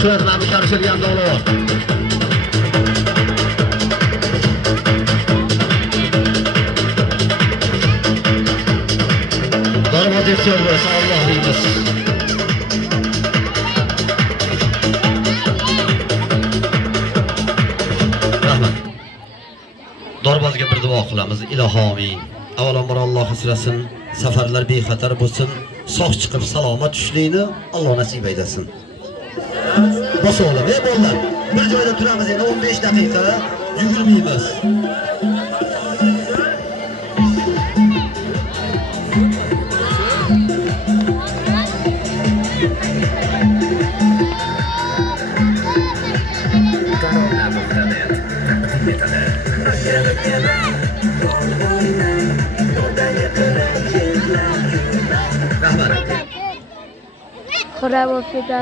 Shuhratlarni karıştırgan dağlar. Darboz yetişiyor burası, Allah deyimiz. Rahmat. Darbozga bir duo qilamiz. Ilohi amin. Avvalambor Alloh asrasin, safarlar bexatar bo'lsin, sog' chiqib salomat tushlikni Alloh nasib aylasin. Bosolim, bolalar. Bir joyda turamiz endi 15 daqiqa, yugurmaymiz.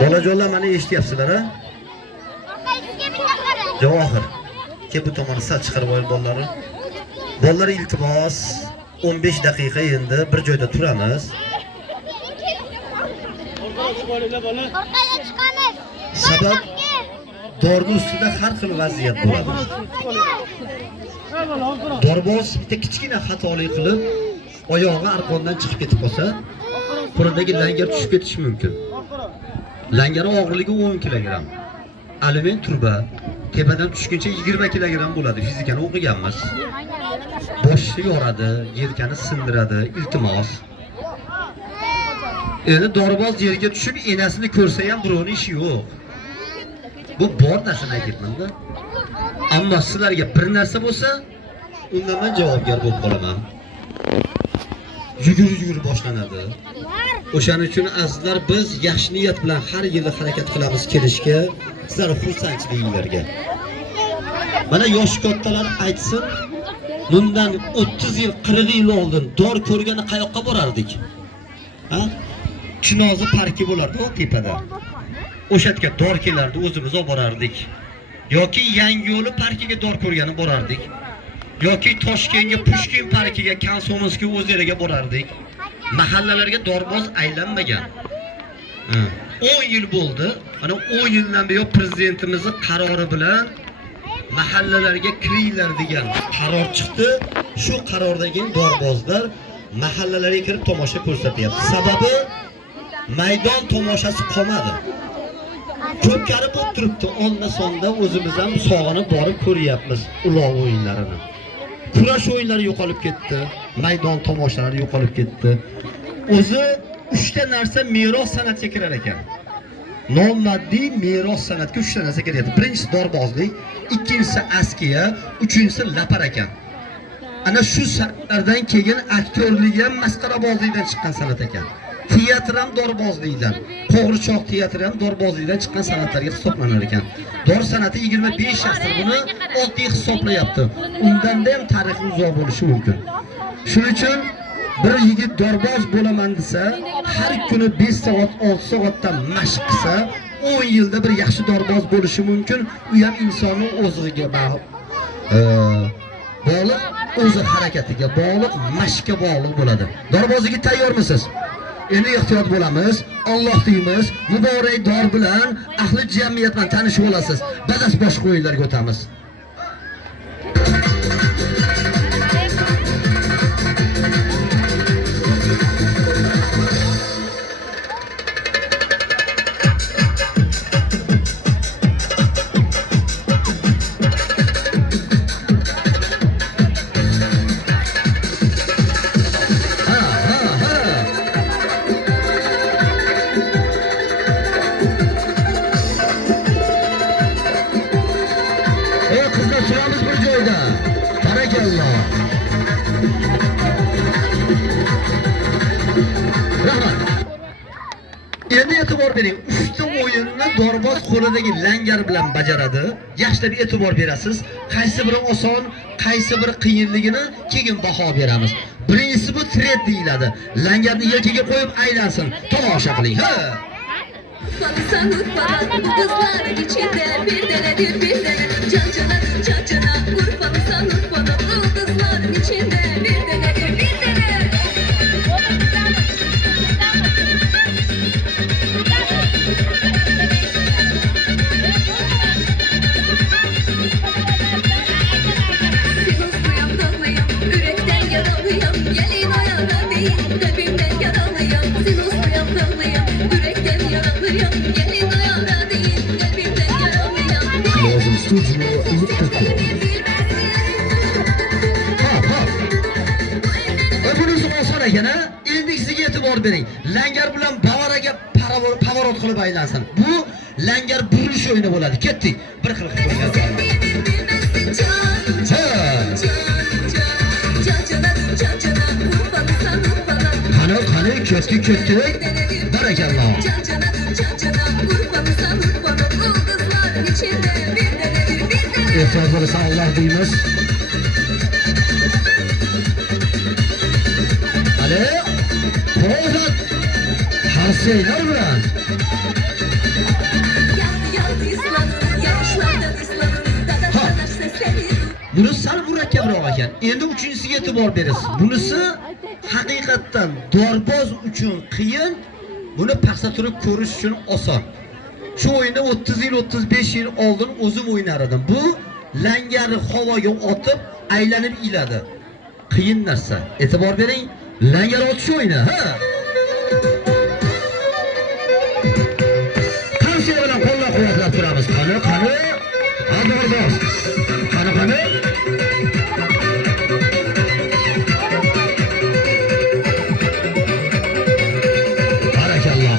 Bolajonlar meni eshityapsizlar a? Javohir. Ke bu tomonni sal chiqarib qo'ying bolalar. Bolalar iltimos 15 daqiqa endi bir joyda turamiz. Sabab dorni ustida har xil vaziyat bo'ladi. Dorboz bitta kichkina xatolik qilib, oyog'i arqondan chiqib ketib qolsa, qo'lidagi langar tushib ketishi mumkin. Langar og'irligi 10 kg. Alyumin turba tepadan tushguncha 20 kg bo'ladi. Fizikani o'qiganmiz. Boshni yoradi, yelkani sindiradi. Iltimos. Endi dorboz yerga tushib enasini ko'rsa ham birovning ishi yo'q. Bu bor narsani aytibman-da. Ammo sizlarga bir narsa bo'lsa, undan men javobgar bo'lib qolaman. Yugur boshlanadi. O'shaning uchun azizlar biz yaxshi niyat bilan har yili harakat qilamiz kelishga, sizlar xursandchiligingizlarga. Mana yosh kattalar aytsin, bundan 30 yil, 40 yil oldin dor ko'rgani qayoqqa borardik? Ha? Chinozi parki bo'lardi o tepada. O'sha yerga dor kelardi, o'zimiz olib borardik. Yoki Yangiyo'li parkiga dor ko'rgani borardik. Yoki Toshkentga Pushkin parkiga, Komsomolskiy o'zlariga borardik. Mahallalarga dorboz aylanmagan. 10 yil bo'ldi. Mana 10 yildan buyon prezidentimizning qarori bilan mahallalarga kiringlar degan qaror chiqdi. Shu qarordagi dorbozlar mahallalarga kirib tomosha ko'rsatyapti. Sababi maydon tomoshasi qolmadi. Ko'pkari bo'lib turibdi. Onda sonda o'zimiz ham sog'inib borib ko'ryapmiz ulov o'yinlarini. Kurash o'yinlari yo'qolib ketdi. Maydon tomoshalari yo'qolib ketdi. O'zi 3 ta narsa meros san'atga kirar ekan. Nomoddiy meros san'atga 3 ta narsa kiradi. Birinchisi dorbozlik, ikkinchisi askiya, uchinchisi lapar ekan. Ana shu san'atlardan keyin aktyorlik ham masxarabozlikdan chiqqan san'at ekan. Teatr ham dorbozlikdan, Qo'g'richoq teatri ham dorbozlikdan chiqqan san'atlarga hisoblanar ekan. Dor san'ati 25 asr buni oddiy hisoblayapti. Undanda ham tarixi uzoq bo'lishi mumkin. Shuning uchun bir yigit dorboz bo'laman desa, har kuni 5 soat, 6 soatdan mashq qilsa, 10 yilda bir yaxshi dorboz bo'lishi mumkin. U ham insonning o'ziga bog'liq, o'zi harakatiga bog'liq, mashqga bog'liq bo'ladi. Dorbozga tayyormisiz? Endi ehtiyot bo'lamiz. Alloh deymiz. Muborak dor bilan ahli jamiyat bilan tanishib olasiz. Badas boshqa o'yinlarga o'tamiz. Endi e'tibor bering, uchta o'yinni dorboz qo'lidagi langar bilan bajaradi. Yaxshilab e'tibor berasiz. Qaysi biri oson, qaysi biri qiyinligini keyin baho beramiz. Birinchisi bu tret deyiladi. Langarni yelkaga qo'yib aylansin. Tomosha qiling. Ha! Kızların içinde bir denedir bir dene. Can cana can cana Urfalı sanırfanı. Kızların içinde bir denedir bir dene. Lozim Studio Yurtdagi. Bunisi oson ekan, ha? Endi sizga e'tibor bering. Langar bilan Bavaraga pavorot qilib aylansin. Bu langar burilish o'yini bo'ladi. Ketdik. Bir xil qilib qani, ketdik. Barakalloh. Ehtiyot bo'lsa Alloh deymiz. Ale, qo'zat. Harseylar bilan. Bunisi sal murakkabroq ekan. Endi uchinchisiga e'tibor berasiz. Bunisi haqiqatdan dorboz uchun qiyin, buni paxsa turib ko'rish uchun oson. Shu o'yinda 30 yil, 35 yil oldin o'zim o'ynar edim. Bu langarni havoga otib, aylanib iladi. Qiyin narsa. E'tibor bering, langar otish o'yini, ha? Qancha bilan qo'llab-quvvatlab turamiz. Qani? Adorboz. Qani? Barakalloh.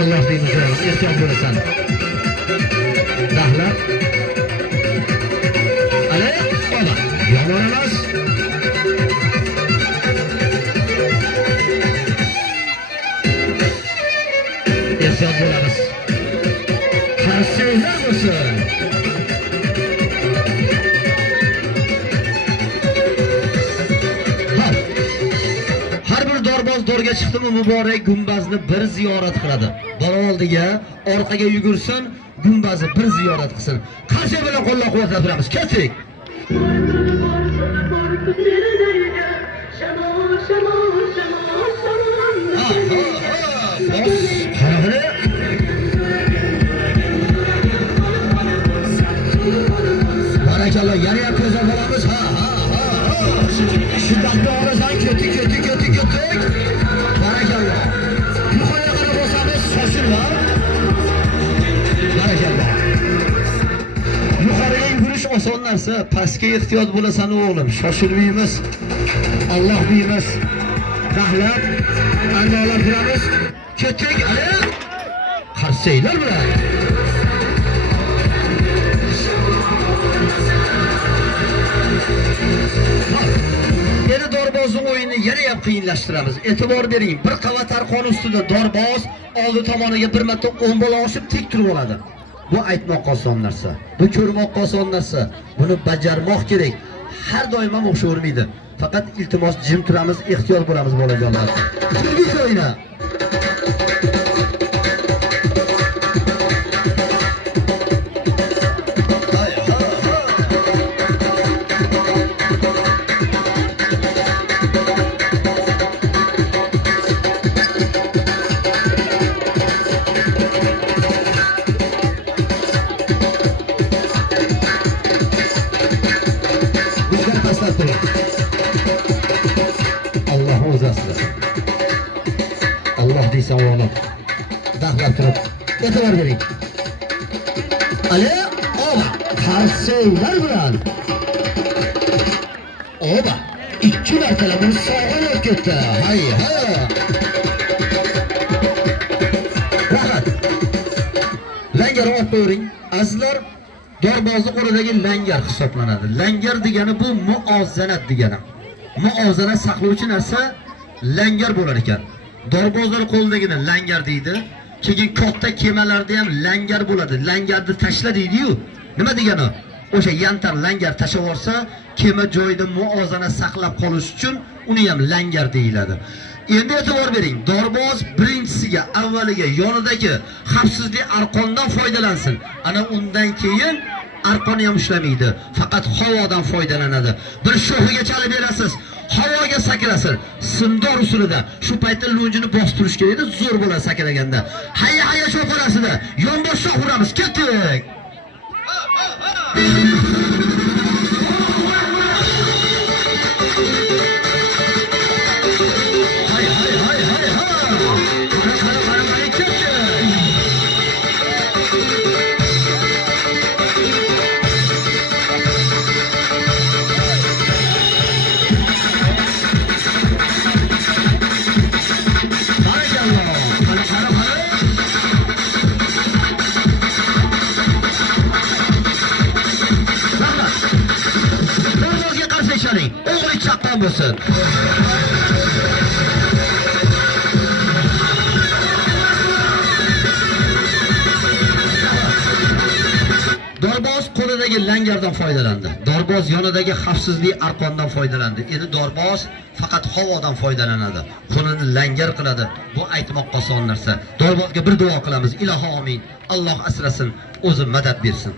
Alloh deymiz, ehtiyot bo'lasan. Dahlab. Ale, ola. Yomon emas. Ehtiyot bo'lamiz. Qarsiylar bo'lsin. Har bir dorboz dorga chiqdimi muborak gumbazni bir ziyorat qiladi. Bola oldiga, orqaga yugursin, gumbazni bir ziyorat qilsin. Qarshi bilan qo'llab-quvvatlab turamiz. Ketdik. Barakalloh, yana ko'zga olamiz. Shiddatli orasan, ketdik. Barakalloh. Yuqoriga qarab bo'lsangiz, shoshilma. Barakalloh. Yuqoriga yugurish oson narsa, pastga ehtiyot bo'lasan o'g'lim. Shoshilmaymiz. Alloh deymiz. Dahlab, andolar turamiz. Ketdik, ale. Qarsiylar bilan. Yana dorbozning o'yinini yana ham qiyinlashtiramiz. E'tibor bering, bir qavat arqon ustida dorboz oldi tomoniga bir marta 10 bola oshib tik turib oladi. Bu aytmoq oson narsa. Bu ko'rmoq oson narsa. Buni bajarmoq kerak. Har doim ham o'xshavermaydi. Faqat iltimos jim turamiz, ehtiyot bo'lamiz bolajonlar. Turmush o'yini. Allah o'zi asrasin. Alloh deysan o'g'lim. Dahlab turib, e'tibor bering. Ale, oba, qarsiylar bilan. Oba, ikki martalab sog'inib ketdi. Hay. Rahmat. Langar olib qo'ying. Azizlar, dorbozning qo'lidagi langar hisoblanadi. Langar degani bu muozanat degani. Muozanat saqlovchi narsa langar bo'lar ekan. Dorbozlar qo'lidagini langar deydi. Keyin katta kemalarda ham langar bo'ladi. Langarni tashla deydi-yu. Nima degani? O'sha yantar langar tashab olsa, kema joyida muozanat saqlab qolish uchun uni ham langar deyiladi. Endi e'tibor bering, dorboz birinchisiga, avvaliga yonidagi xavfsizlik arqondan foydalansin. Ana undan keyin arqon ham ishlamaydi. Faqat havodan foydalanadi. Bir shoxiga chalib berasiz, havoga sakrasin. Simdor usulida. Shu paytda lunjini bostirish kerak edi, zo'r bo'ladi sakraganda. Hayya sho'parasida yonbosh shox uramiz. Ketdik. omon bo'lsin. Dorboz qo'lidagi langardan foydalandi. Dorboz yonidagi xavfsizlik arqondan foydalandi. Endi Dorboz faqat havodan foydalanadi. Qo'lini langar qiladi. Bu aytmoqqa oson narsa. Dorbozga bir duo qilamiz. Ilohi amin. Alloh asrasin, o'zi madad bersin.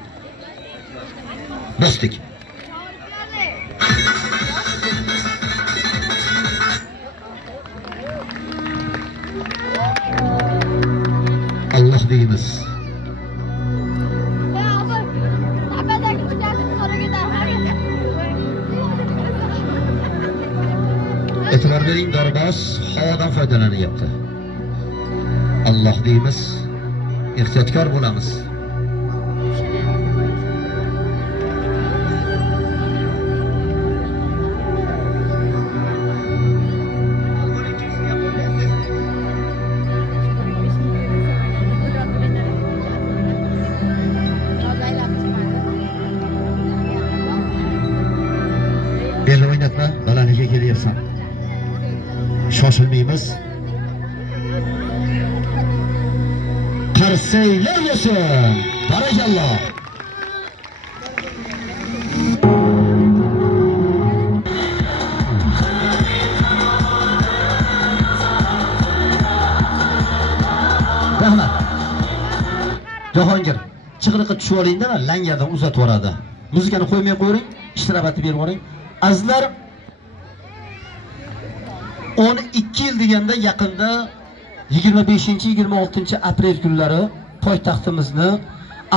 Bosdik. Alloh deymiz. E'tibor bering, Dorboz havodan foydalanyapti. Alloh deymiz. Ehtiyotkor bo'lamiz. Belni o'ynatma, balaniga kelyapsan. Shoshilmaymiz. Qarsaylar bo'lsin. Barakalloh. Rahmat. Jahongir, chig'iriqqa tushib oling-da, langardan uzatib yuboradi. Muzikani qo'ymay qo'ying, ishtirabati berib yuboring. Azizlar, 12 yil deganda yaqinda 25-26 aprel kunlari poytaxtimizni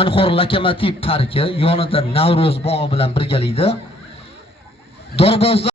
Anhor Lokomotiv parki yonida Navro'z bog'i bilan birgalikda Dorbozda